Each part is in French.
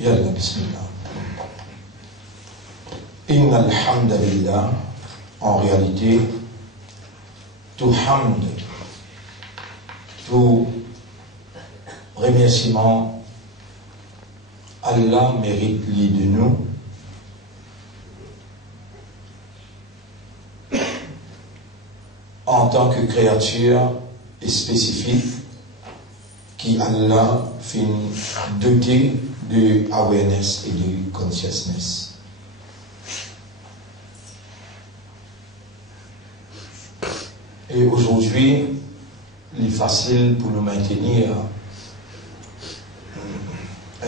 يلا بسم الله. إن الحمد لله, en réalité, tout hamd, tout remerciement, Allah mérite lui de nous. En tant que créature spécifique qui Allah fait doter de awareness et de consciousness. Et aujourd'hui, il est facile pour nous maintenir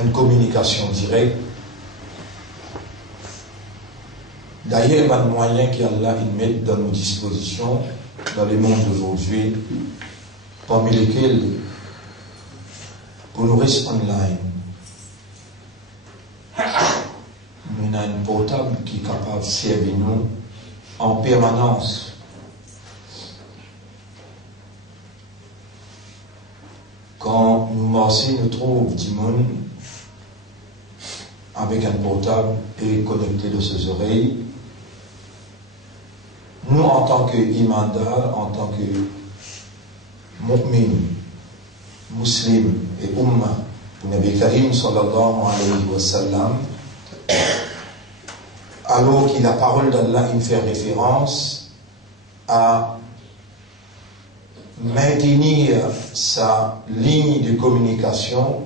une communication directe. D'ailleurs, il y a un moyen qu'Allah met dans nos dispositions dans le monde d'aujourd'hui, parmi lesquels, pour nous rester online, nous avons un portable qui est capable de servir nous en permanence. Quand nous marchons, nous trouvons du monde avec un portable et connecté de ses oreilles. Nous, en tant qu'imandal, en tant que mu'min, muslim et umma, pour Nabi Karim sallallahu alayhi wa sallam, alors que la parole d'Allah fait référence à maintenir sa ligne de communication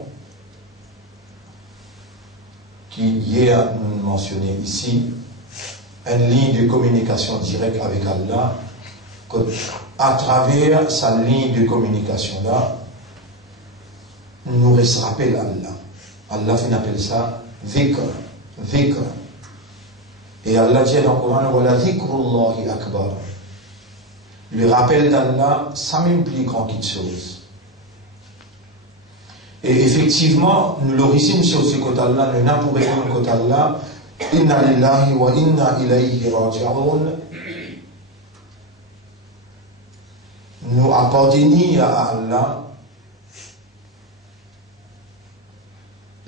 qui hier nous mentionné ici, une ligne de communication directe avec Allah, à travers sa ligne de communication là, nous rappelle Allah. Allah appelle ça dhikr, dhikr. Et Allah dit dans le Coran, voilà dhikrullahi akbar. Le rappel d'Allah, ça même plus grand qu'une chose. Et effectivement, nous l'origine sur ce côté-là, nous n'avons pas pour côté Allah, inna lillahi wa inna ilayhi raji'un. Nous appartenons à Allah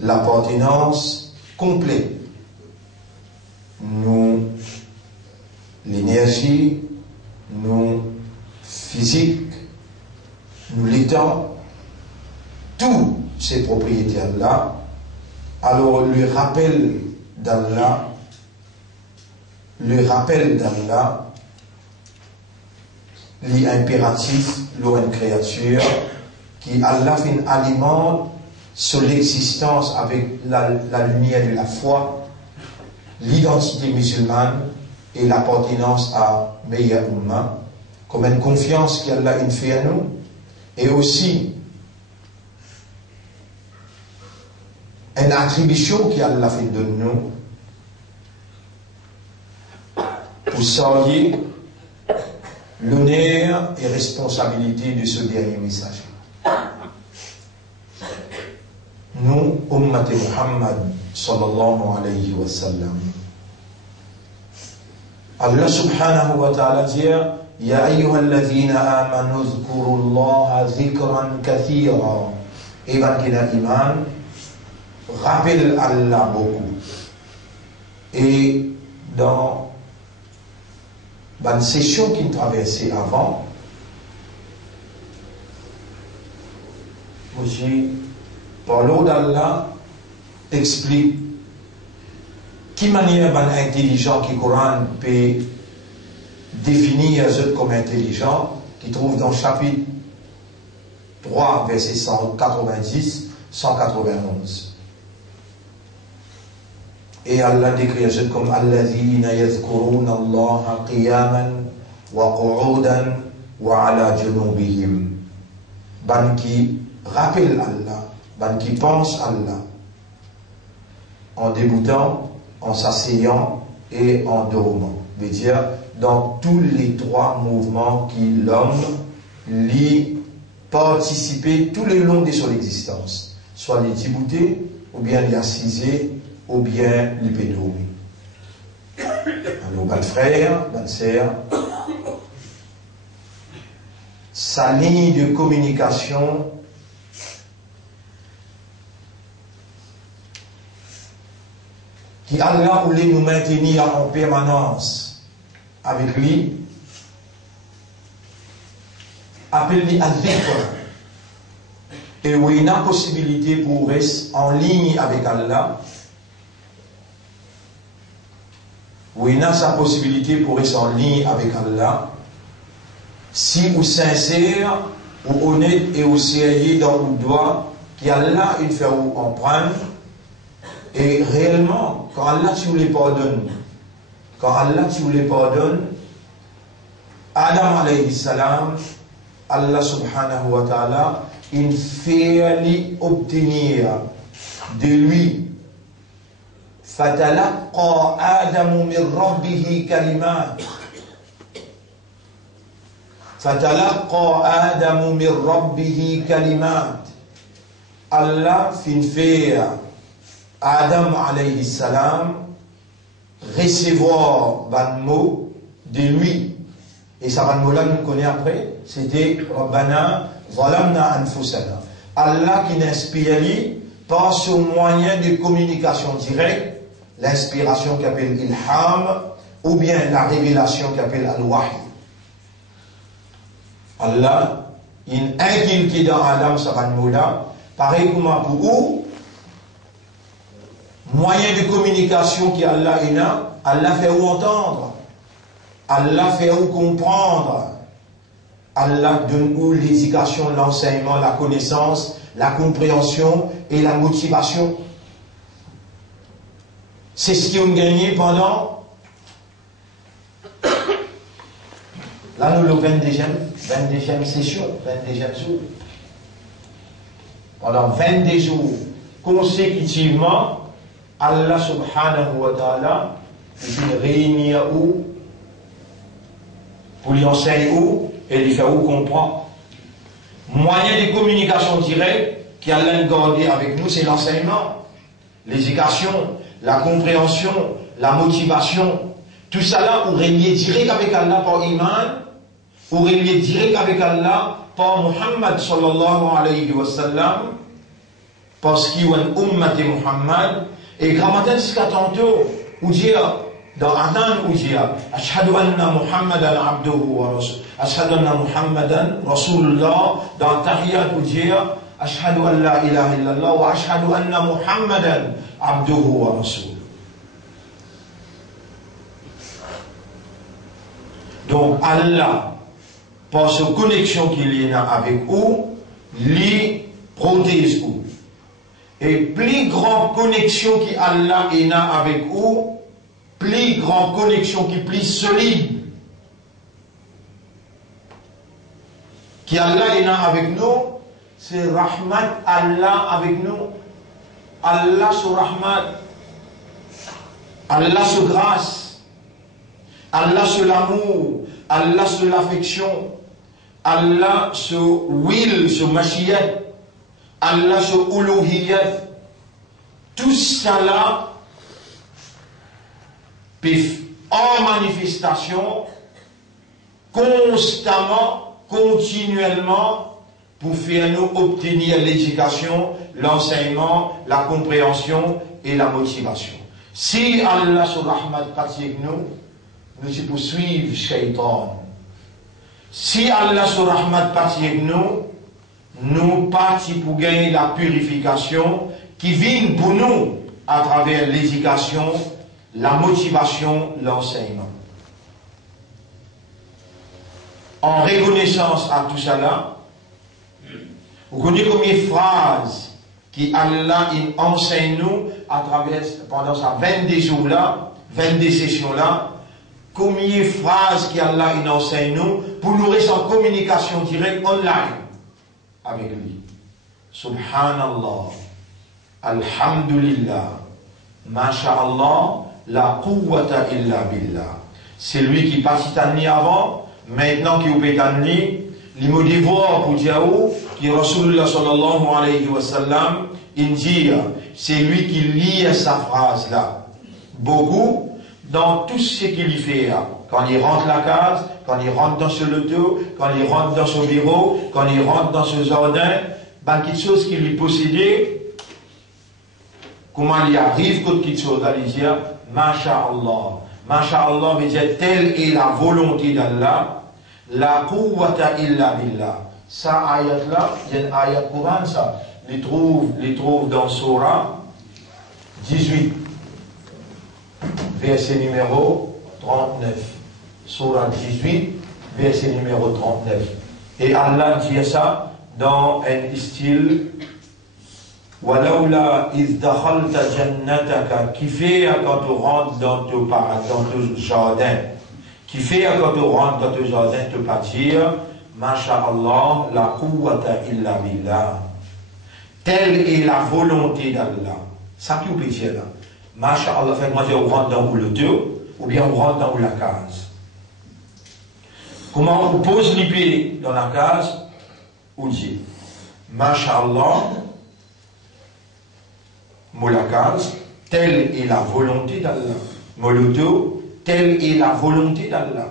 l'appartenance complète. Nous, l'énergie, nous, physique, nous, l'état, toutes ces propriétés-là. Alors, le rappel d'Allah, l'impératif, une créature, qui Allah fait un aliment sur l'existence avec la lumière de la foi, l'identité musulmane et l'appartenance à meilleur Ummah, comme une confiance qu'Allah fait à nous, et aussi une attribution qu'Allah fait de nous pour saluer l'honneur et responsabilité de ce dernier messager. Nous, Ummat Muhammad sallallahu alayhi wa sallam, Allah subhanahu wa ta'ala dit Ya ayyuhalladhina amanu dhkurullaha dhikran kathira. Et ben qui n'a iman, rappelle Allah beaucoup. Et dans une session qui nous traversait avant, aussi, parlons d'Allah, explique qui manière intelligent qui Coran peut définir comme intelligent, qui trouve dans le chapitre 3, verset 190, 191. Et Allah décrit comme Alladhina yadhkuruna Allah qiyaman wa qu'udan wa ala junubihim. Ban qui rappelle Allah, ban qui pense Allah, en débutant, en s'asseyant et en dormant. Veut dire, dans tous les trois mouvements qui l'homme l'y participer tout le long de son existence. Soit les déboutés, ou bien les assisés, ou bien les pédouris. Alors, ben frère, ben sœur, sa ligne de communication qui Allah voulait nous maintenir en permanence avec lui, appelle-lui al-dhikr. Et où il y a une possibilité pour rester en ligne avec Allah, où il y a sa possibilité pour rester en ligne avec Allah, si vous sincère, ou honnête et vous sérieux dans vos doigts, qu'Allah il fait vous en prendre, et réellement, quand Allah tu les pardonnes, Adam alayhi salam, Allah subhanahu wa ta'ala, il fait obtenir de lui فَتَلَقَّى آدَمُ مِنْ رَبِّهِ كَلِمَاتٍ فَتَلَقَّى آدَمُ مِنْ رَبِّهِ كَلِمَاتٍ Allah fin faire Adam alayhi salam recevoir ban mot de lui. Et ça ban mot là nous connaît après, c'était Rabbana zalamna anfusana. Allah qui n'inspire lui par ce moyen de communication directe, l'inspiration qu'on appelle ilham, ou bien la révélation qu'on appelle al-wahy. Allah, il inculque dans Adam ça ban mot là, pareil comme pour vous, moyen de communication qu'Allah a, Allah fait vous entendre, Allah fait vous comprendre, Allah donne vous l'éducation, l'enseignement, la connaissance, la compréhension et la motivation. C'est ce qu'ils ont gagné pendant, là nous le 22e session, 22e jour. Pendant 22 jours consécutivement, Allah subhanahu wa ta'ala il réunit où pour lui enseigner où et lui faire où comprendre. Moyen de communication directe qu'Allah a gardé avec nous, c'est l'enseignement, l'éducation, la compréhension, la motivation. Tout ça là, on relié direct avec Allah par iman, on relié direct avec Allah par Muhammad sallallahu alayhi wa sallam, parce qu'il y a une ummat de Muhammad, et grammatin jusqu'à tantôt, ou dire, dans Adhan, ou dire, Ashhadu anna Muhammadan abduhu wa rasul, Ashhadu anna Muhammadan rasulullah, dans Tahiyat, ou dire, Ashhadu an la ilaha illallah, wa Ashhadu anna Muhammadan abduhu wa rasul. Donc Allah, par cette connexion qu'il y a avec vous, les protège vous. Et plus grande connexion qu'Allah a avec vous, plus grande connexion qui est plus solide qu'Allah a avec nous, c'est Rahmat Allah avec nous. Allah sur Rahmat, Allah sur grâce, Allah sur l'amour, Allah sur l'affection, Allah sur will, sur machiyat, Allah sur uluhiyat. Tout cela peut en manifestation constamment, continuellement, pour faire nous obtenir l'éducation, l'enseignement, la compréhension et la motivation. Si Allah sur Rahmat pratique nous, nous poursuivons Shaitan. Si Allah sur Rahmat pratique nous partons pour gagner la purification qui vient pour nous à travers l'éducation, la motivation, l'enseignement. En reconnaissance à tout cela, vous connaissez combien de phrases qui Allah enseigne nous à travers, pendant ces 22 jours-là, 22 sessions-là, combien de phrases qu'Allah enseigne nous pour nous rester en communication directe online avec lui. Subhanallah, Alhamdulillah, Masha'Allah, la quwwata illa billah. C'est lui qui passe avant, maintenant qui est pétanli, il me dévore pour dire qui Rasulullah sallallahu alayhi wa sallam, il dit, c'est lui qui lit sa phrase là. Beaucoup, dans tout ce qu'il fait, quand il rentre la case, quand il rentre dans ce loto, quand il rentre dans son bureau, quand il rentre dans ce jardin, ben, quelque chose qui lui possédait, Comment il arrive que quelque chose à dire, Masha'Allah. Masha'Allah veut dire telle est la volonté d'Allah, la quwwata illa billah. Ça, ayat-là, il y a une ayat Coran, ça. Les trouve dans Surah 18, verset numéro 39. Surah 18, verset numéro 39. Et Allah dit ça dans un style Walaula iz dakhalta jannataka, qui fait quand tu rentres dans ton jardin, qui fait quand tu rentres dans ton jardin, tu peux dire Masha'Allah, la quwwata illa billah. Telle est la volonté d'Allah. Ça qui vous peut dire là. Masha'Allah, fait moi on rentre dans le deux, ou bien on rentre dans la case. Comment on pose les pieds dans la case? On dit Masha'Allah, Moulakaz, telle est la volonté d'Allah. Moluto, telle est la volonté d'Allah.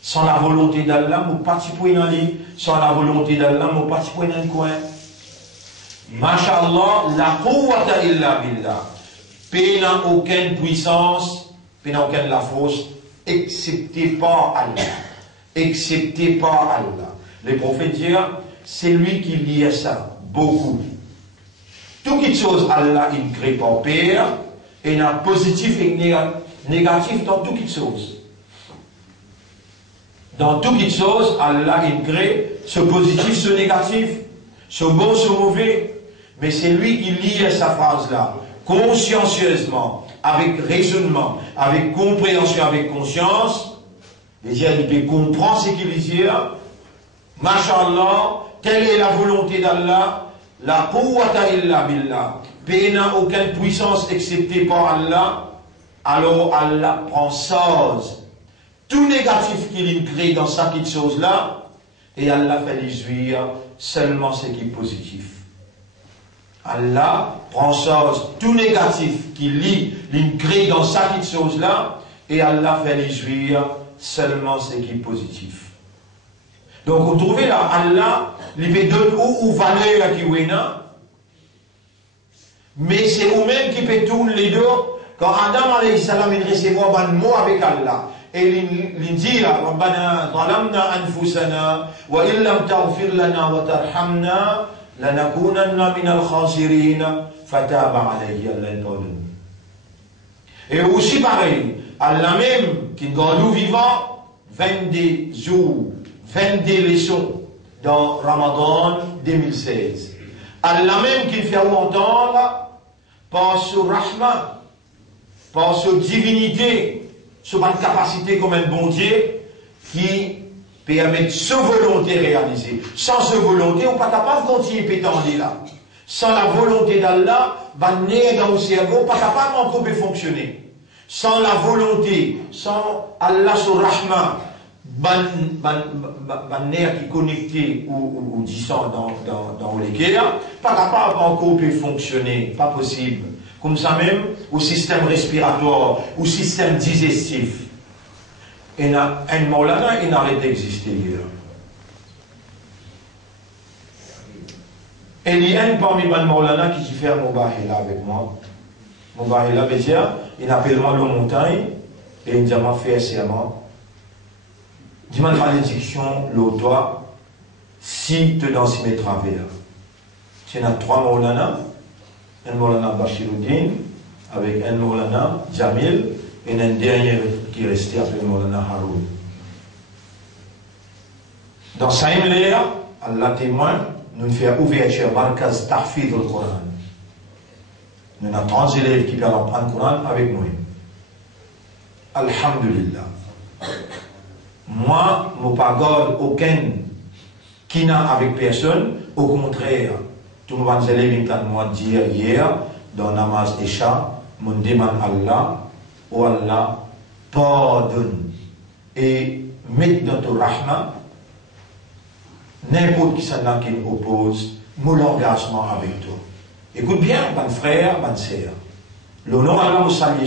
Sans la volonté d'Allah, nous ne pouvons pas dans lit. Sans la volonté d'Allah, nous ne pouvons pas dans le coin. Masha'Allah, la quwwata illa billah. Pays n'a aucune puissance, pays n'a aucune la force, excepté par Allah. Excepté par Allah. Les prophètes disent, c'est lui qui lie ça, beaucoup. Toute chose, Allah, il crée par père, et il y a positif et négatif dans toute chose. Dans toute chose, Allah, il crée ce positif, ce négatif, ce bon, ce mauvais. Mais c'est lui qui lit sa phrase-là, consciencieusement, avec raisonnement, avec compréhension, avec conscience. Il peut comprendre ce qu'il dit. Masha'Allah, telle est la volonté d'Allah. La quwwata illa billah. Pays n'a aucune puissance excepté par Allah. Alors Allah prend chose, tout négatif qu'il crée dans sa petite chose-là, et Allah fait les jouir seulement ce qui est positif. Allah prend chose, tout négatif qu'il crée dans sa petite chose-là, et Allah fait les jouir seulement ce qui est positif. Donc, vous trouvez là, Allah, il peut donner ou valeur qui est là, mais c'est vous-même qui peut tourner les deux. Quand Adam alayhi salam, il recevait un mot avec Allah, et il dit là, Rabbana zalamna anfusana, wa illam taghfir lana wa tarhamna, lanakunanna min al-khasirin, fataba alayhi Allah. Et aussi pareil, Allah même, qui est nous vivant, 22 jours, 22 leçons dans Ramadan 2016. Allah même qui fait entendre par ce rahma, par ce divinité, sur une capacité comme un bon Dieu qui permet sa volonté réalisée. Sans sa volonté, on n'est pas capable de continuer pétendre là. Sans la volonté d'Allah, va naître dans le cerveau, pas capable encore de fonctionner. Sans la volonté, sans Allah sur rahma, nerf qui est connecté ou disant dans les guerres, pas capable encore de fonctionner, pas possible. Comme ça même, au système respiratoire, au système digestif. Et un Maulana, il n'arrête d'exister. Et il y a un parmi les Maulana qui fait Moubahila avec moi. Moubahila veut dire, il appelle moi le montagne, et il dit m'a fait serment. Dis-moi la malédiction, l'autoie, si tu dans mes travers. Il y a 3 Maulana, un Maulana Bashiruddin, avec un Maulana Jamil, et un dernier qui restait après Maulana Haroun. Dans Saïm Allah témoin, nous faisons ouverture Markaz Tahfidh al Coran. Nous avons 30 élèves qui peuvent apprendre le Coran avec nous. Alhamdulillah. Moi, je ne garde aucun qui n'a avec personne. Au contraire, tous mes élèves m'ont dit hier, dans Namaz Isha, je demande Allah, oh Allah, pardonne et mets dans ton rahma n'importe qui s'en a qui nous oppose, mon engagement avec toi. Écoute bien, mon frère, ma sœur. Le nom Allah vous salue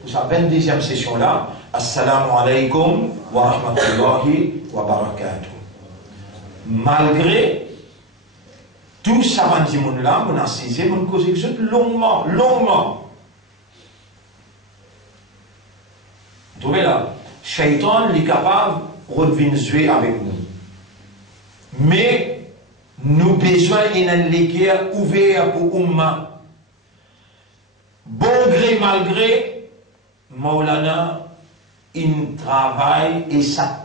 pour sa 22e session là. Assalamu alaikum wa rahmatullahi wa barakatuh. Malgré Tout ça, va dire mon là, mon assisé, mon cause exote longuement, longuement. Vous trouvez là, Shaitan est capable de revenir jouer avec nous. Mais, nous besoin d'un l'équerre ouvert pour Umma. Bon gré, malgré, Maulana, il travaille et ça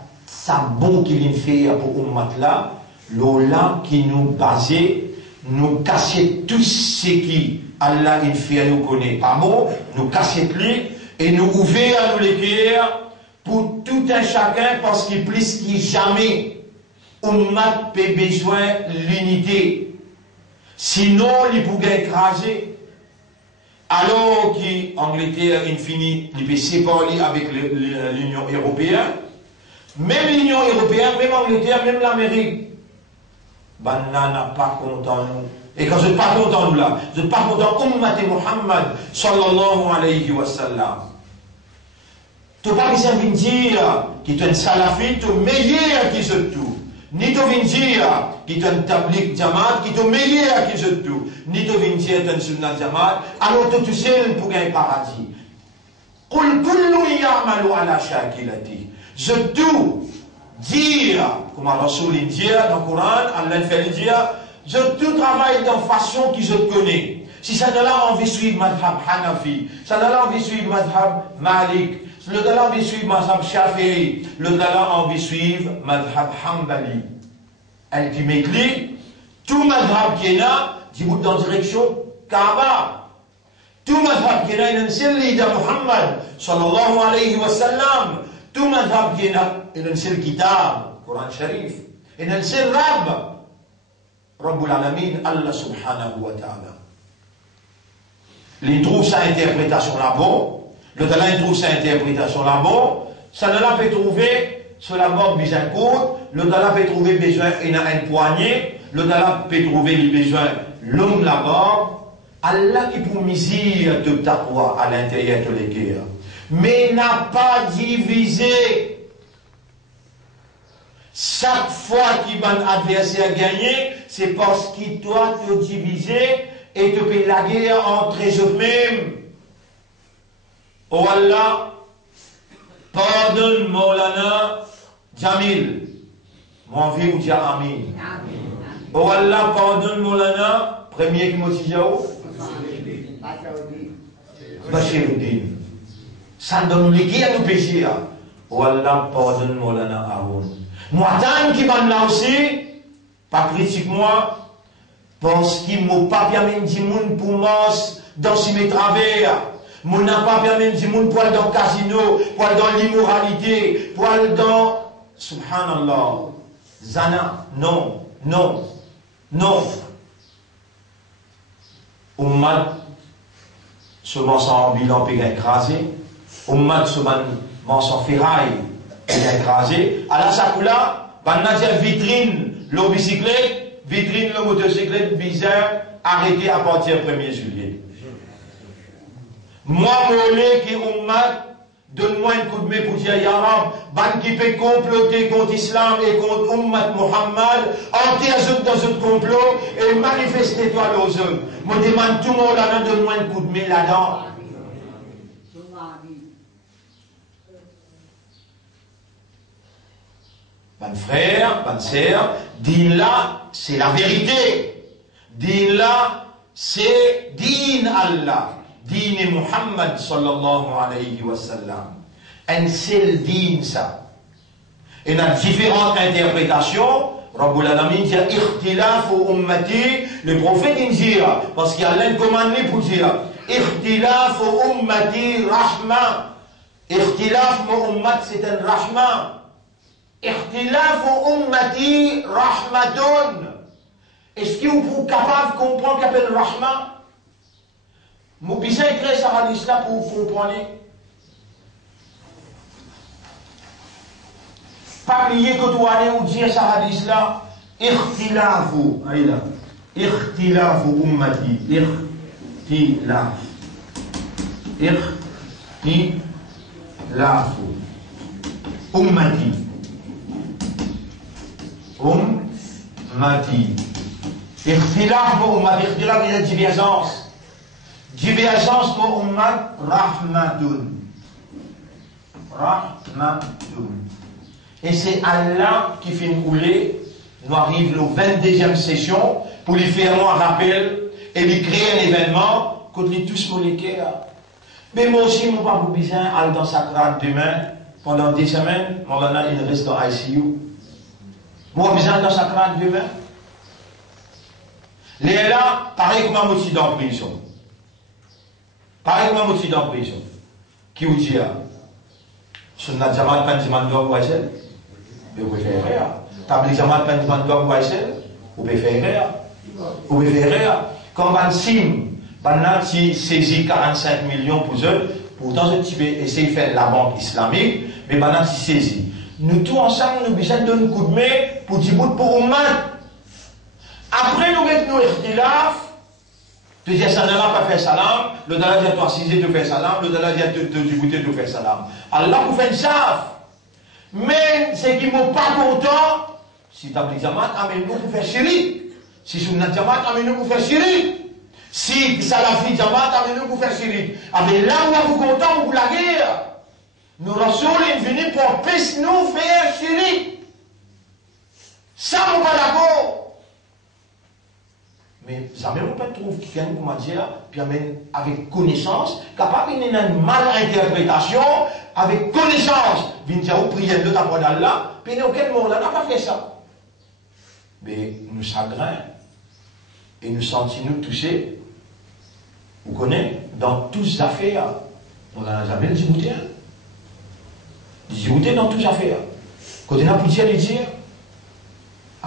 bon qu'il fait pour Ummat là, l'Ola qui nous basait, nous casser tout ce qui Allah il fait à nous connaître. Pas bon, nous casser plus et nous ouvrir à nous l'équerre pour tout un chacun parce qu'il plus qu'il jamais. Ummat peut besoin l'unité. Sinon, il pourrait écraser. Alors qu'Angleterre, infini, il peut séparer avec l'Union européenne. Même l'Union européenne, même l'Angleterre, même l'Amérique. Ben, n'a pas content nous. Et quand je ne suis pas content nous là, je ne suis pas content Ummat Muhammad sallallahu alayhi wa sallam. Tu n'as pas besoin de dire qu'il est un salafite, tu es meilleur qui se tout. Ni tu viens dire qu'il est un tablik jamaat, qui est meilleur qui se tout. Ni tu viens dire qu'il est un sunnah jamaat, alors tu sais pour gagner paradis. Qul kullu ya'malu ala shakilati. Je tout dire, comme Rasoul dit dans le Coran, Allah fait dire, je tout travaille d'une façon qui je connais. Si ça de là envie de suivre madhab Hanafi, ça de là envie de suivre madhab Malik, le de là envie de suivre madhab Shafi'i, le de là envie de suivre madhab Hanbali. Ultimately, tout madhab qui est là, dit vous dans la direction Kaaba. Tout madhab qui est là, il y a un seul leader Muhammad, sallallahu alayhi wa sallam. Tout madhab qui est là, il y a un seul kitab, Coran Sharif. Il y a un seul Rabb, Rabbul Alamin, Allah subhanahu wa ta'ala. Il trouve sa interprétation là-bas, le talent trouve sa interprétation là-bas, ça ne l'a pas trouvé sur la bord besoin court, le talent peut trouver besoin il a un poignet, le talent peut trouver les besoins l'homme là-bas, Allah qui pour misère de taqwa à l'intérieur de l'équerre, mais n'a pas divisé. Chaque fois qu'il va un adversaire gagner, c'est parce qu'il doit te diviser et te payer la guerre entre eux-mêmes. Oh Allah, pardonne Maulana Jamil. Moi, envie vous dire Amin. Oh Allah, pardonne Maulana, premier qui m'a dit Bashiruddin. Ça donne les guerres à nous pécher. Oh Allah, pardonne Maulana Haroun. Moi, tant qui m'a là aussi, pas critique moi, parce qu'il m'a pas permis de monde pour moi dans mes travers. Mon n'a pas permis de monde pour aller dans le casino, pour aller dans l'immoralité, pour aller dans. Subhanallah. Zana, non, non, non. Ummat, ce mensonge en bilan peut écraser. Ummat, ce mensonge ferraille peut écraser. À la sakoula, on a dit vitrine, le bicyclette, vitrine, le motocyclette, bizarre, arrêté à partir du 1er juillet. Moi, je qui Ummat, donne-moi un coup de main pour dire, Ya Rab, ban qui peut comploter contre l'islam et contre Ummat Muhammad, enterre dans un complot et manifestez-toi aux hommes. Je demande tout le monde là, donne-moi un coup de main là-dedans. Ban frère, ban sœur, din là, c'est la vérité. Din là, c'est din Allah. Din Muhammad sallallahu alayhi wa sallam. Un seul din ça. Et il y a différentes interprétations. Rabbul Alamin dit ikhtilaf ummati. Le prophète dit, parce qu'il y a l'un commandé pour dire ikhtilaf ummati rahma. Ikhtilaf ummat c'est un rahma. Ikhtilaf ummati rahmatun. Est-ce que vous êtes capable de comprendre ce qu'appelle rahma? Vous pouvez écrire ça à l'islam pour vous comprendre. Pas oublier que tu allez vous dire ça à l'islam. Ikhtilafu. Aïla. Ikhtilafu ummati. Ikhtilaf. Ikhtilafu. Ummati. Ummati. Ikhtilaf pour ummat, ikhtilaf il y a divergence. Divergence pour ummat, rahmatun. Rahmatun. Et c'est Allah qui fait rouler. Nous arrivons la 22e session pour lui faire un rappel et lui créer un événement contre les tous molécules. Mais moi aussi, mon pas besoin d'aller dans sa crâne demain, pendant 10 semaines, mon nana, il reste dans ICU. Moi, besoin dans sa crâne demain. Les là, pareil que ma moitié dans la prison. Pareil que ma moitié dans la prison. Qui vous dit, sur notre jamal, pas de jamal d'or, vous pouvez faire rien. T'as jamal, pas de jamal d'or, vous pouvez faire rien. Vous pouvez faire rien. Quand on sim, pendant si saisit 45 millions pour eux, pourtant je vais essayer de faire la banque islamique, mais pendant si saisit. Nous tous ensemble, nous besoin de donner un coup de main pour Djibouti pour Oman. Après nous mettons nos ikhtilaf, tu dis ça n'a pas fait salam, le dalal vient t'assiser de faire salam, le dalal vient te Djibouti de faire salam. Allah vous fait une saf. Mais c'est qui ne m'ont pas content, si tu as pris Jamat, amène-nous pour faire chirik. Si Sunnat Jamat, amène-nous pour faire chirik. Si Salafi Jamat, amène-nous pour faire chirik. Ah mais là où vous content, vous la guerre. Nous Rasoul est venu pour empêcher nous faire chirik. Ça, on va d'accord. Mais ça même pas trouve quelqu'un comme m'a dit puis avec connaissance, capable d'une mal interprétation, avec connaissance, vient dire au prière de ta parole d'Allah, puis auquel moment là n'a pas fait ça. Mais nous chagrins et nous sentons-nous touchés. Vous connaissez, dans toutes les affaires, on a jamais le Djibouti. Le Djibouti dans toutes les affaires. Quand on a pu dire,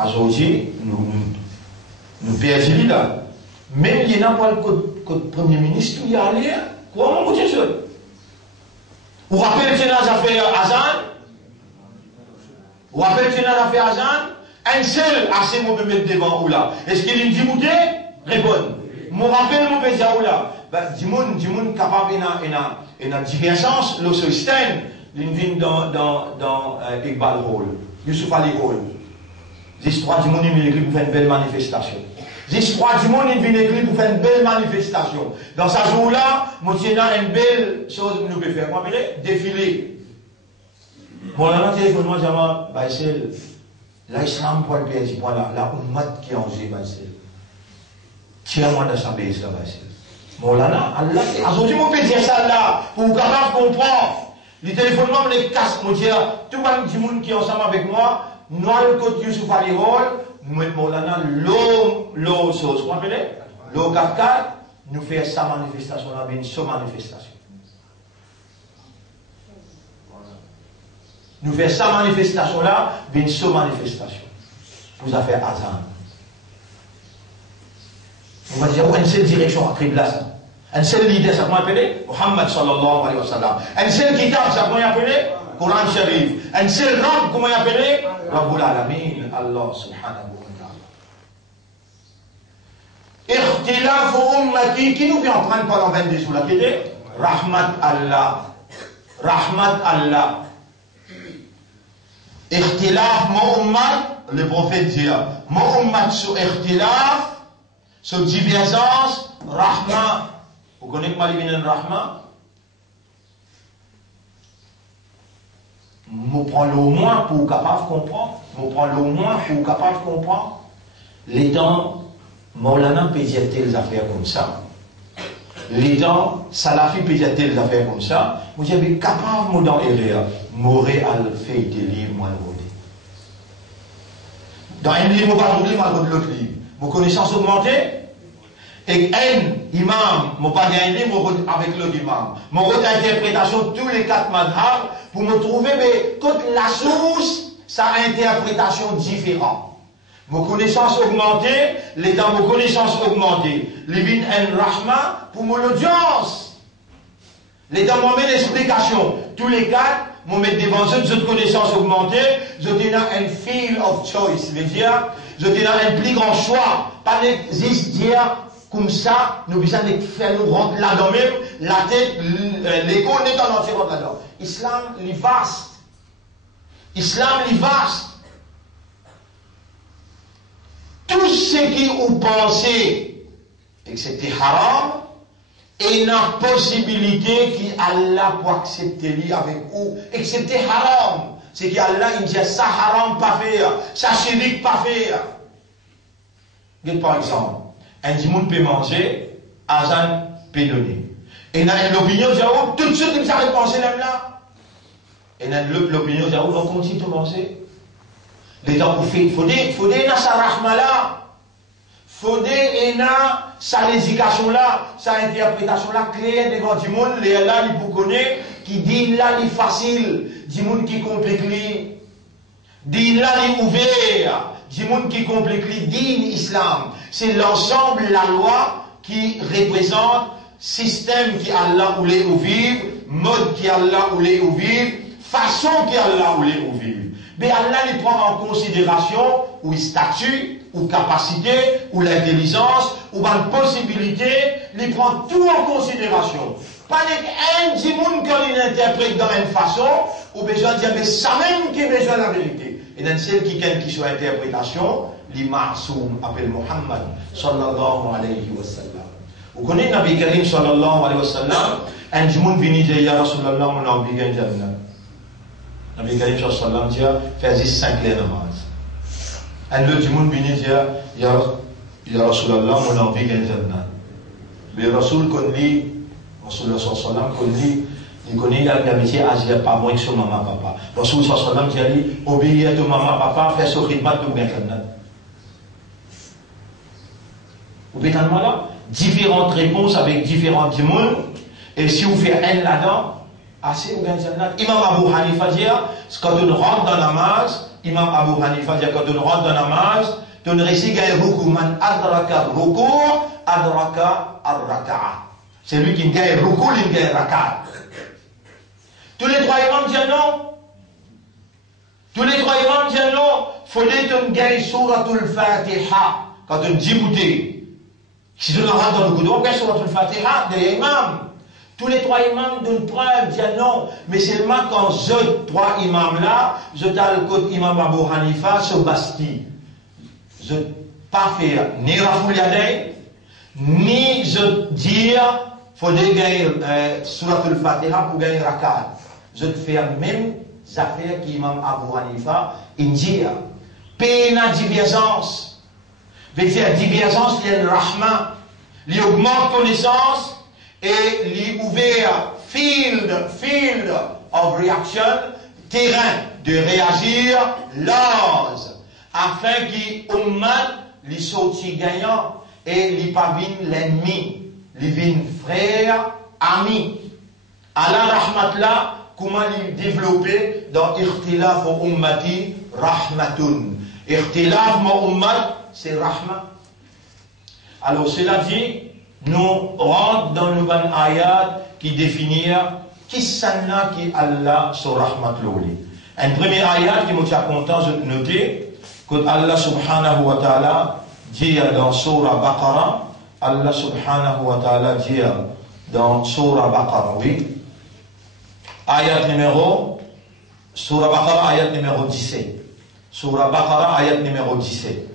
aujourd'hui, nous perdons là. Même il y a pas le Premier ministre, il y a allé, comment vous dites ça? Vous rappelez que les affaires Azan? Vous rappelez que les affaires Azan? Un seul assez mon bébé devant ou là. Est-ce qu'il est une Djibouti? Réponds. Mon rappel, mon bébé ou là. Djimoun capable de divergence, le système, il vient dans Iqbal Hall, Youssouf Ali Hall. L'histoire du monde, il vient pour faire une belle manifestation. L'histoire du monde, il vient pour faire une belle manifestation. Dans ce jour-là, nous avons une belle chose que nous pouvons faire. Comment défiler. Bon, là, le téléphone, moi, j'ai dit, l'islam pour le pays, la ummat qui est en jeu, tiens-moi dans sa base, là, bon, là, Allah, aujourd'hui, mon pays, c'est ça, là, pour vous capable de comprendre. Les téléphones, moi, les casse, moi, je dis, tout le monde qui est ensemble avec moi, nous, le côté Youssouf Ali Hall, nous mettons là, l'eau, chose, vous comprenez? L'eau 4-4, nous faisons sa manifestation, là, une seule manifestation. Nous faisons sa manifestation là, une seule manifestation. Vous avez fait Azan. On va dire, une seule direction à Kribla, ça. Un seul leader, ça comment appeler? Muhammad sallallahu alayhi wa sallam. Un seul kitab, ça comment appeler? Coran Sharif. Un seul Rab, comment appeler? Rabbul Alamin, Allah subhanahu wa ta'ala. Ikhtilaf ummati, qui nous vient en prendre pendant 22 jours la télé? Rahmat Allah. Rahmat Allah. Ikhtilaf mon ummat, le prophète dit, mon ummat sur ikhtilaf, sur divergence, rahma. Vous connaissez comment il vient de rahma? Je prends le moins pour capable de comprendre. Je prends le moins pour capable de comprendre. Les temps, Maulana peut dire telles affaires comme ça. Les temps, Salafi peut dire telles affaires comme ça. Vous avez capable de dans l'erreur. Montréal fait des livres, moi, dans un livre, pas de livre, dans l'autre livre. Vos connaissances augmentées. Et un imam, mon pas un livre avec l'autre imam. Mon autre interprétation, tous les 4 madhab, pour me trouver, mais toute la source, sa interprétation différente. Vos connaissances augmentées, les dans vos connaissances augmentées. Livin en rahma, pour mon audience. Les dans mon l'explication. Tous les 4, mon mettre devant eux, de connaissances augmentées, je donne un field of choice. C'est-à-dire, je donne un plus grand choix. Pas juste dire, comme ça, nous besoin de faire nous rentrer là-dedans même, la tête, l'écho n'est en entier rentre là-dedans. Islam, il est vaste. Islam, il est vaste. tout ce qui vous pensez et que c'était haram, et la possibilité qu'Allah peut accepter lui avec vous, et que c'était haram. C'est qu'Allah, il dit ça haram pas faire, ça shirk pas faire. Par exemple, un dimanche peut manger, Azan peut donner. Et dans l'opinion, tout de suite, il s'arrête de penser là. Et dans l'opinion, on continue de penser. Les gens vous font, il faut des sa rahma là. Faut des sa éducation là, sa interprétation là, claire devant du monde, les là, ils vous connaissent, qui dit là, il facile, du monde qui complique lui. Dit là, il ouvert, du monde qui complique lui, dit l'islam. C'est l'ensemble, la loi qui représente système qui Allah voulait vivre, mode qui Allah voulait vivre, façon qui Allah voulait vivre. Mais Allah les prend en considération ou statut, ou capacité, ou l'intelligence, ou la possibilité, les prend tout en considération. Pas un dimoun quand il interprète dans une façon, ou besoin de dire, mais ça même qui a besoin de la vérité. Et dans celle qui soit interprétation, l'ima'soum appelle Muhammad, sallallahu alayhi wa sallam. Vous connaissez Nabi Karim, sallallahu alayhi wa sallam, un dimoun vient dire, ya Rasulallah, mon Nabi Karim, Nabi Karim, sallallahu alayhi wa sallam, fait 5 les namaz. Un autre monde vient dire, ya Rasulallah, mon envie gagne Jannah. Mais Rasul connaît, Rasulullah sallallahu connaît, il connaît la métier agir pas moins que son maman papa. Rasul sallallahu dit, obéir à ton maman papa, faire ce khidmat pour gagner Jannah. Vous pouvez entendre là, différentes réponses avec différents mondes, et si vous faites un là-dedans, assez vous gagnez Jannah. Imam Abu Hanifa dit, quand on rentre dans la namaz, Imam Abu Hanifa dit quand on rentre dans la namaz, on récite un ruku, man adraka ruku, adraka ar-raka'a. C'est lui qui gagne ruku, il gagne raka'a. Tous les trois imams disent non. Tous les trois imams disent non. Faut qu'on gagne suratul Fatiha quand on dit bouté. Si on rentre dans le coup, on gagne suratul Fatiha des imams. Tous les trois imams d'une preuve disent non, mais seulement quand ce trois imams là, je t'ai le code imam Abu Hanifa, se bastille. Je pas faire ni Rafoul Yadei, ni je dire, faut gagner Suratul Fatiha pour gagner Rakat. Je te fais même affaires qu'imam Abu Hanifa, il dit, pena divergence. Veut dire divergence, il y a le Rahman, il augmente connaissance, et lui ouvert field of reaction, terrain de réagir, lance, afin qu'il ummat les sortis gagnants et les pavines l'ennemi, les vins frères, amis. Allah rahmatla, comment il développer dans Ikhtilaf wa ummati rahmatun. Ikhtilaf wa ummat, c'est rahma. Alors cela dit, nous rentrons dans le ban ayat qui définit qui sanna qui Allah sur rahmat l'oli. Un premier ayat qui m'a content de noter que Allah subhanahu wa ta'ala dit dans surah Baqarah, Allah subhanahu wa ta'ala dit dans surah Baqarah, oui, ayat numéro, surah Baqarah ayat numéro 17. Surah Baqarah ayat numéro 17.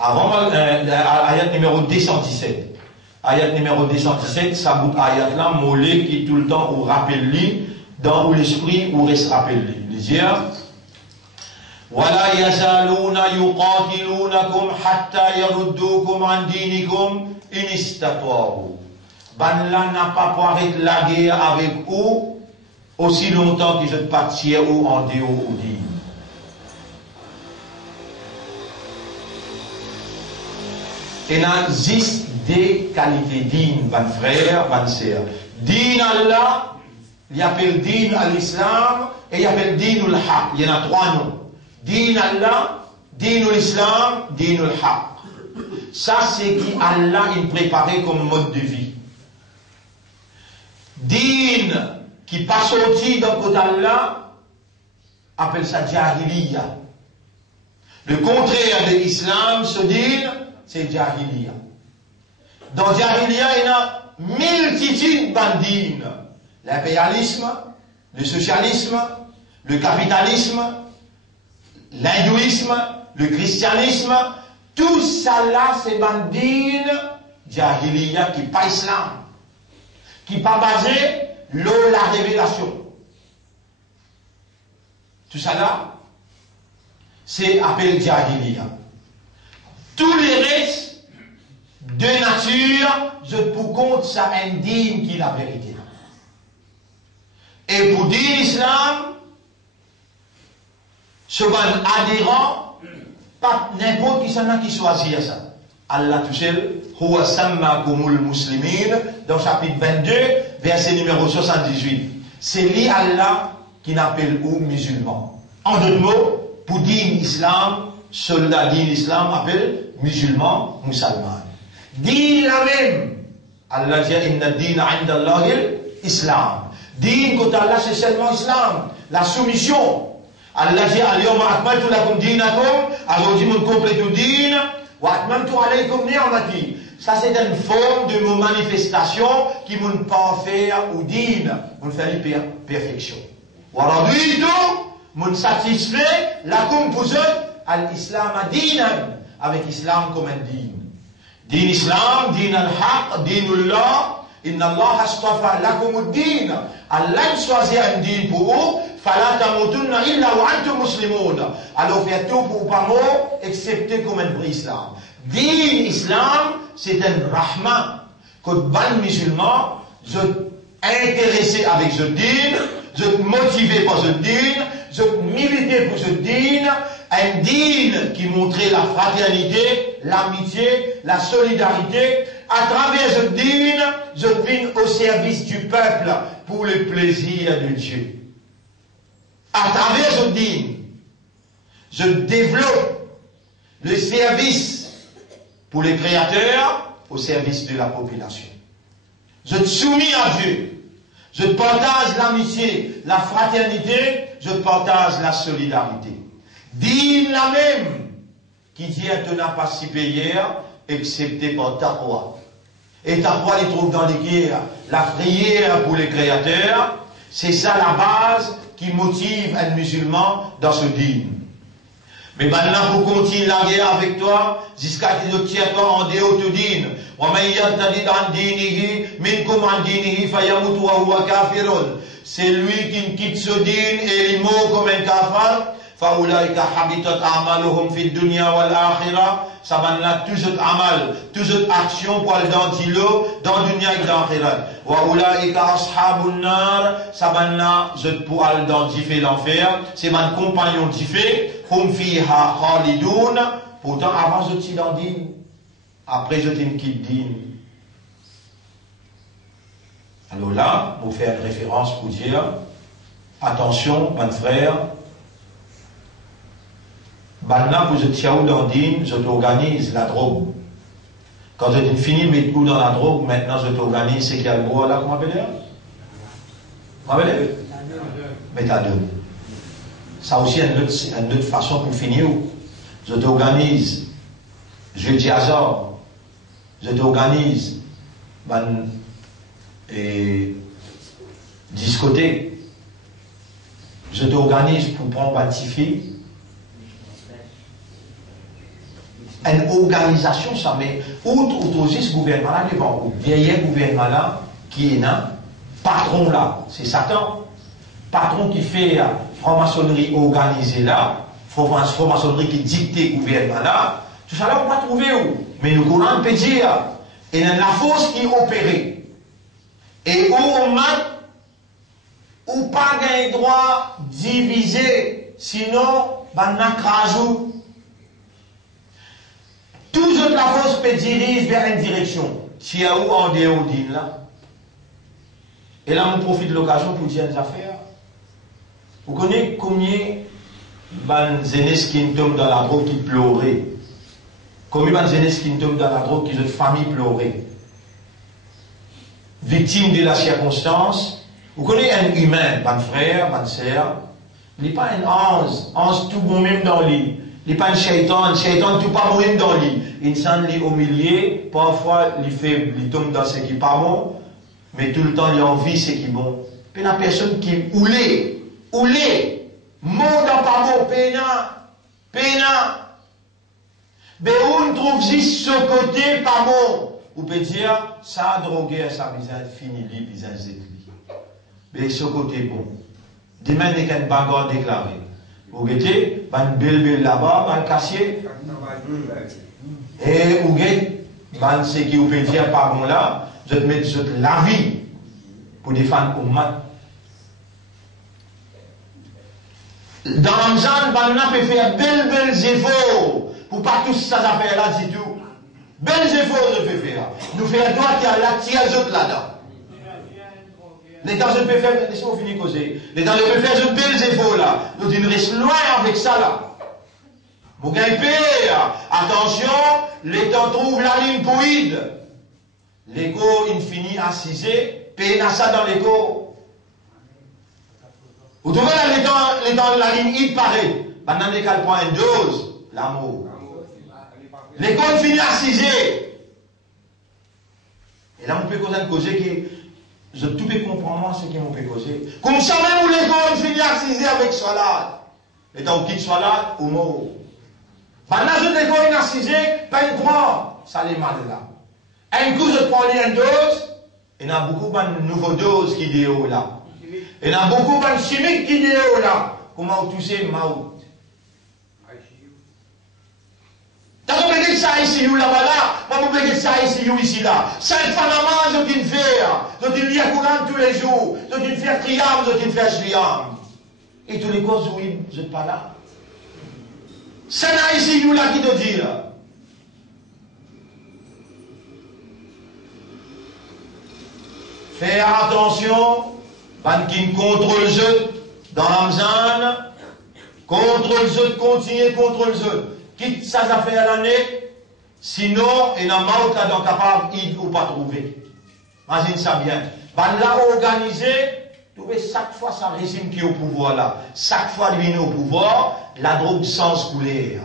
Avant ayat numéro 217. Ayat numéro 217, ça bout ayat là, mollet qui tout le temps ou rappelle lui, dans où l'esprit ou reste rappelle lui. Il dit, وَلَا يَزَالُونَ يُقَاتِلُونَكُمْ حَتَّى يَرُدُّوكُمْ عَنْ دِينِكُمْ إِنِ اسْتَطَاعُوا. Ben là n'a pas pour arrêter la guerre avec vous, aussi longtemps que je ne partirai ou en dehors ou dit. Il existe des qualités dignes, ban frère, ban sœur. Din Allah, il appelle din à l'islam et il appelle din al-haq. Il y en a trois noms. Din Allah, din l'islam, din al-haq. Ça, c'est qui Allah il préparait comme mode de vie. Din qui passe sorti d'un côté d'Allah, appelle ça jahiliya. Le contraire de l'islam, ce din, c'est jahiliya. Dans jahiliya, il y a multitude de bandines. L'impérialisme, le socialisme, le capitalisme, l'hindouisme, le christianisme, Tout ça là, c'est bandine, jahiliya, qui pas islam, qui pas basé la révélation. Tout ça là, c'est appelé jahiliya. Tous les restes de nature, je pour compte ça indigne qui est la vérité. Et pour dire l'islam, ce bon adhérent, pas n'importe qui s'en a qui choisit ça. Allah tout seul, huwa sammakumul muslimin, dans le chapitre 22, verset numéro 78. C'est lui Allah qui n'appelle aux musulmans. En d'autres mots, pour dire l'islam, soldat dit l'islam appelle musulman, musulman. Din la même. Allah dit inna dina inda Allahil islam. Din côté Allah c'est seulement islam. La soumission. Allah dit al-yawma akmaltu lakum dinakum. Aujourd'hui mon complète din wa atmamtu alaykum ni'mati. Ça c'est une forme de mon manifestation qui m'ont pas faire ou din. On fait une perfection. Wa raditu mon satisfait lakum vous al-islam dinan. Avec islam comme un din. Din islam, din al-haq, dinullah. Inna Allah astafa lakum-ud-din. Allah choisit un din pour vous. Fala tamutunna illa wa antum muslimun. Alors faites tout pour pas mort, excepté comme un vrai islam. Din islam, c'est un rahma. Quand ban musulman, je intéressé avec ce din, je motivé par ce din, je milité pour ce din, un din qui montrait la fraternité, l'amitié, la solidarité. À travers ce din, je viens au service du peuple pour le plaisir de Dieu. À travers ce din, je développe le service pour les créateurs au service de la population. Je te soumets à Dieu. Je partage l'amitié, la fraternité, je partage la solidarité. Din la même qui dit tu n'as pas si payé excepté par taqwa. Et taqwa il trouve dans les la prière pour les créateurs. C'est ça la base qui motive un musulman dans ce din. Mais maintenant pour continuer la guerre avec toi jusqu'à ce que tu ne tiens pas en dehors du din. C'est lui qui ne quitte ce din et il meurt comme un kafar. فَأُولَٰئِكَ حَبِطَتْ أَعْمَالُهُمْ فِي الدُّنْيَا وَالْآخِرَةِ. Ça va là tout cette amal, toute cette action pour aller dans l'îlot, dans le dunya et dans l'akhirat. وَأُولَٰئِكَ أَصْحَابُ النَّارِ. Ça va là pour aller dans l'enfer. C'est mon compagnon d'ifé. هُمْ فِيهَا خَالِدُونَ. Pourtant avant je suis dans din, après je t'ai quitte din. Alors là, vous faire une référence pour dire attention, mon frère. Maintenant, pour je tiens dans din, je t'organise la drogue. Quand je finis mes coups dans la drogue, maintenant je t'organise, c'est qu'il y a le mot là, comment appelle-t-il? Comment appelle-t-il? Méthadone. Ça aussi, une autre façon pour finir. Je t'organise, je dis hasard, je t'organise, discothèque. Je t'organise pour prendre un petit fille. Une organisation, ça, mais outre ce gouvernement-là, devant le vieil gouvernement-là, qui est là, patron là, c'est Satan. Patron qui fait franc-maçonnerie organisée là, franc-maçonnerie qui dicte le gouvernement là, tout ça là, on va trouver où. Mais le Coran peut dire, il y a la force qui est opérée. Et où on met, ou pas un droit divisé, sinon, on a crasou. Toujours la force peut diriger vers une direction. Si y a où en dehors d'île là. Et là, on profite de l'occasion pour dire des affaires. Vous connaissez combien de jeunesses qui tombent dans la drogue qui pleuraient? Combien de jeunesses qui tombent dans la drogue qui ont famille pleurée? Victime de la circonstance. Vous connaissez un humain, un frère, une sœur. Il n'est pas un ange tout bon même dans l'île. Il n'est pas un shaitan tout pas bon dans lui. Il s'en lit au milieu, parfois il tombe dans ce qui n'est pas bon, mais tout le temps il a envie ce qui est bon. Puis la personne qui oulé, mot dans pas bon, pénat. Mais on trouve juste ce côté pas bon. Vous pouvez dire, ça a drogué à sa misère, fini, puis un zécli. Mais ce côté bon. Demain, il y a une bagarre déclarée. Vous voyez, il y a une belle là-bas, un cassier. Et vous voyez, ce qui vous peut dire par bon là, je te mets la vie pour défendre Oumma. Dans Ramzan, on peut faire belles efforts pour pas tout ça faire là, du tout. Belles efforts je peux faire. Nous faisons droit qu'il y a la tire autres là-dedans. Les temps je peux faire, laissez-moi finir causer. Les temps je peux faire de belles efforts là. Nous devons rester loin avec ça là. Vous gagnez attention, les temps trouvent la ligne poïde. L'écho, il finit assisé, payez ça dans l'écho. Vous trouvez là, les temps de la ligne I pareil. Maintenant, les cas prend une dose, l'amour. L'écho, il finit assisé. Et là, on peut causer que je tout peux comprendre moi ce qu'on peut causer. Comme ça, même où l'écho, il finit assisé avec salade. Les temps où quitte salade, ou mot. Maintenant, je l'écho, il assisé, pas une prend. Ça les mal là. Un coup, je prends une dose, il y en a beaucoup de nouvelles doses qui sont là. Il y en a beaucoup de chimiques qui sont là. Comment vous toussez Maout? T'as pas besoin de ça ici ou là-bas là, pas besoin de ça ici ou ici là. Ça est fanama, je t'ai fait. Je t'ai lié à Coran tous les jours. Je t'ai fait triam, je t'ai fait shriam. Et tous les causes où je ne pas là. Ça n'a ici ou là qui te dit là. Faire attention, ban qui contrôle le jeu dans Ramzan, contrôle le jeu, continuer contre le jeu. Quitte ça fait à l'année, sinon, il y a un manque capable ou pas trouver. Imagine ça bien. Ban là organisé, trouvez chaque fois ça régime qui est au pouvoir là. Chaque fois lui est au pouvoir, la drogue sans couler.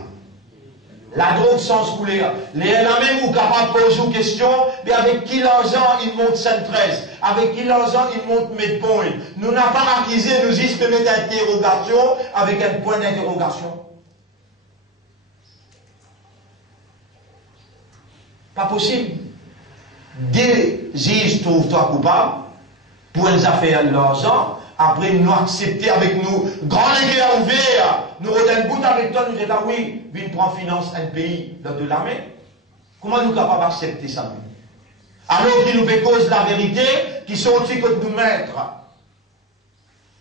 La drogue sans couler. Les là même ou capable de poser une question, mais avec qui l'argent il monte 113, avec qui l'argent il monte midpoint. Nous n'avons pas accusé, nous juste mettre interrogation avec un point d'interrogation. Pas possible. Des juges trouvent toi coupable pour les affaires de l'argent. Après, nous accepter avec nous, grand éclair ouvert, nous redonnons bout avec toi, nous disons, ah oui, viens prendre finance un pays de l'armée. Comment nous sommes capables d'accepter ça? Alors qu'il nous fait cause la vérité, qui sont aussi que nous mettre.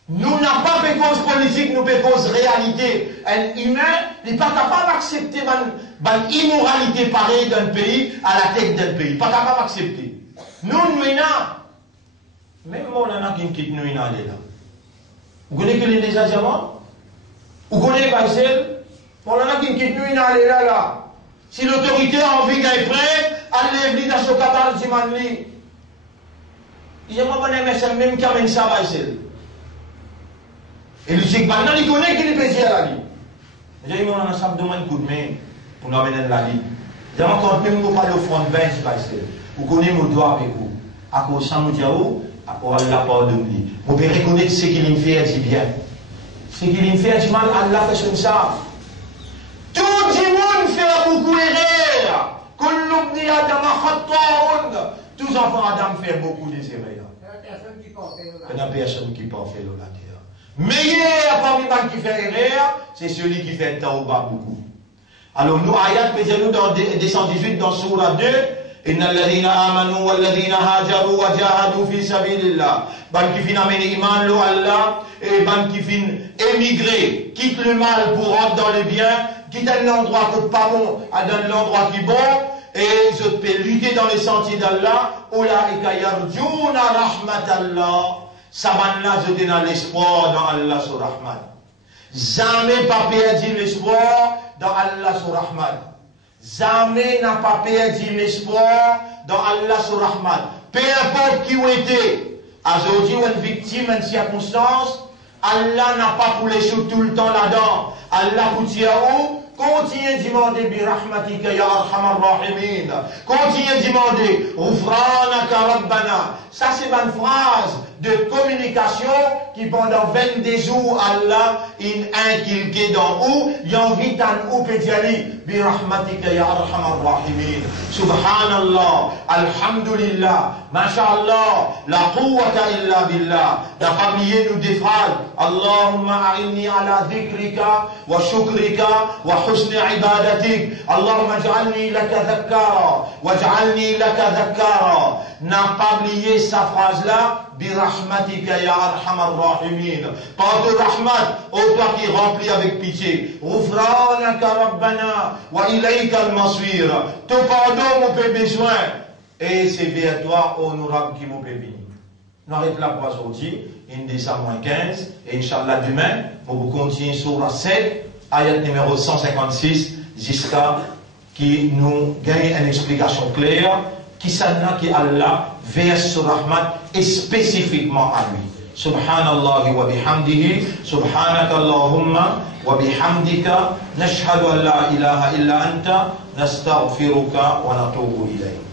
Nous n'avons pas fait cause politique, nous fait cause réalité. Un humain n'est pas capable d'accepter une immoralité pareille d'un pays à la tête d'un pays. Pas capable d'accepter. Nous, maintenant, même on en a qui quitte nous là. Vous connaissez que les désagréments? Vous connaissez Baïsel? On en a qui quitte nous là. Si l'autorité a envie qu'elle prenne, elle lève dans ce cabal du manli. Il y a un même qui amène ça Baïsel. Et le Cheikh maintenant, il connaît qu'il est plaisir à la vie. J'ai dit, on a ça demande un coup de main pour nous amener la vie. J'ai encore même vous parler au front de bench Baïsel. Vous connaissez mon doigt avec vous. À cause de ça, à cause de la part de lui. Vous pouvez reconnaître ce qu'il me fait du bien. Ce qu'il me fait du mal, Allah fait comme ça. Tout le monde fait beaucoup d'erreurs. Tous les enfants Adam font beaucoup d'erreurs. Il n'y a personne qui peut faire la terre. Meilleur parmi les qui fait erreur, c'est celui qui fait tauba beaucoup. Alors nous, ayat, nous dans 218 dans Surah 2, إن الذين آمنوا والذين هاجروا وجاهدوا في سبيل الله. Ban qui fin amener iman lo Allah et ban qui fin émigrer, quitte le mal pour rentrer dans le bien, quitte l'endroit qui n'est pas bon, à donner l'endroit qui est bon, et je peux lutter dans les sentiers d'Allah. Ulaika yarjuna rahmatallah. Ça là, je donne dans l'espoir dans Allah sur Rahman. Jamais pas perdu l'espoir dans Allah sur Rahman. Jamais n'a pas perdu l'espoir dans Allah sur Rahman. Peu importe qui vous était, aujourd'hui une victime, une circonstance, Allah n'a pas pour les choses tout le temps là-dedans. Allah vous dit où Continuez de demander bi rahmatika ya arhamar rahimin. Continuez de demander Ghufranaka Rabbana. Ça c'est une phrase de communication qui pendant 22 jours Allah inculqué dans où y'invite à ou pédiali bi rahmatika ya arhamar rahimin. Subhanallah, alhamdulillah, masha'Allah, la quwwata illa billah. La famille nous défrade. Allahumma a'inni ala dhikrika wa shukrika wa husni ibadatik. Allahumma ij'alni laka dhakkara waj'alni laka dhakkara. N'a pas oublié sa phrase là. Birahmatika ya arhamar rahimin. Par de rahmat, ô toi qui remplis avec pitié. Ghufranaka rabbana wa ilayka al-masir. Te pardon mon peu besoin. Et c'est vers toi, honorable, qui m'ont béni. On arrête là pour aujourd'hui. Indessa moins 15. Et Inch'Allah demain, on va continuer sur la 7, ayat numéro 156, jusqu'à qui nous gagne une explication claire. Qui s'anna qui Allah verse sur Rahmat et spécifiquement à lui. Subhanallah wa bihamdihi, subhanaka Allahumma wa bihamdika, nashhadu an la ilaha illa anta, nastaghfiruka wa natubu ilayk.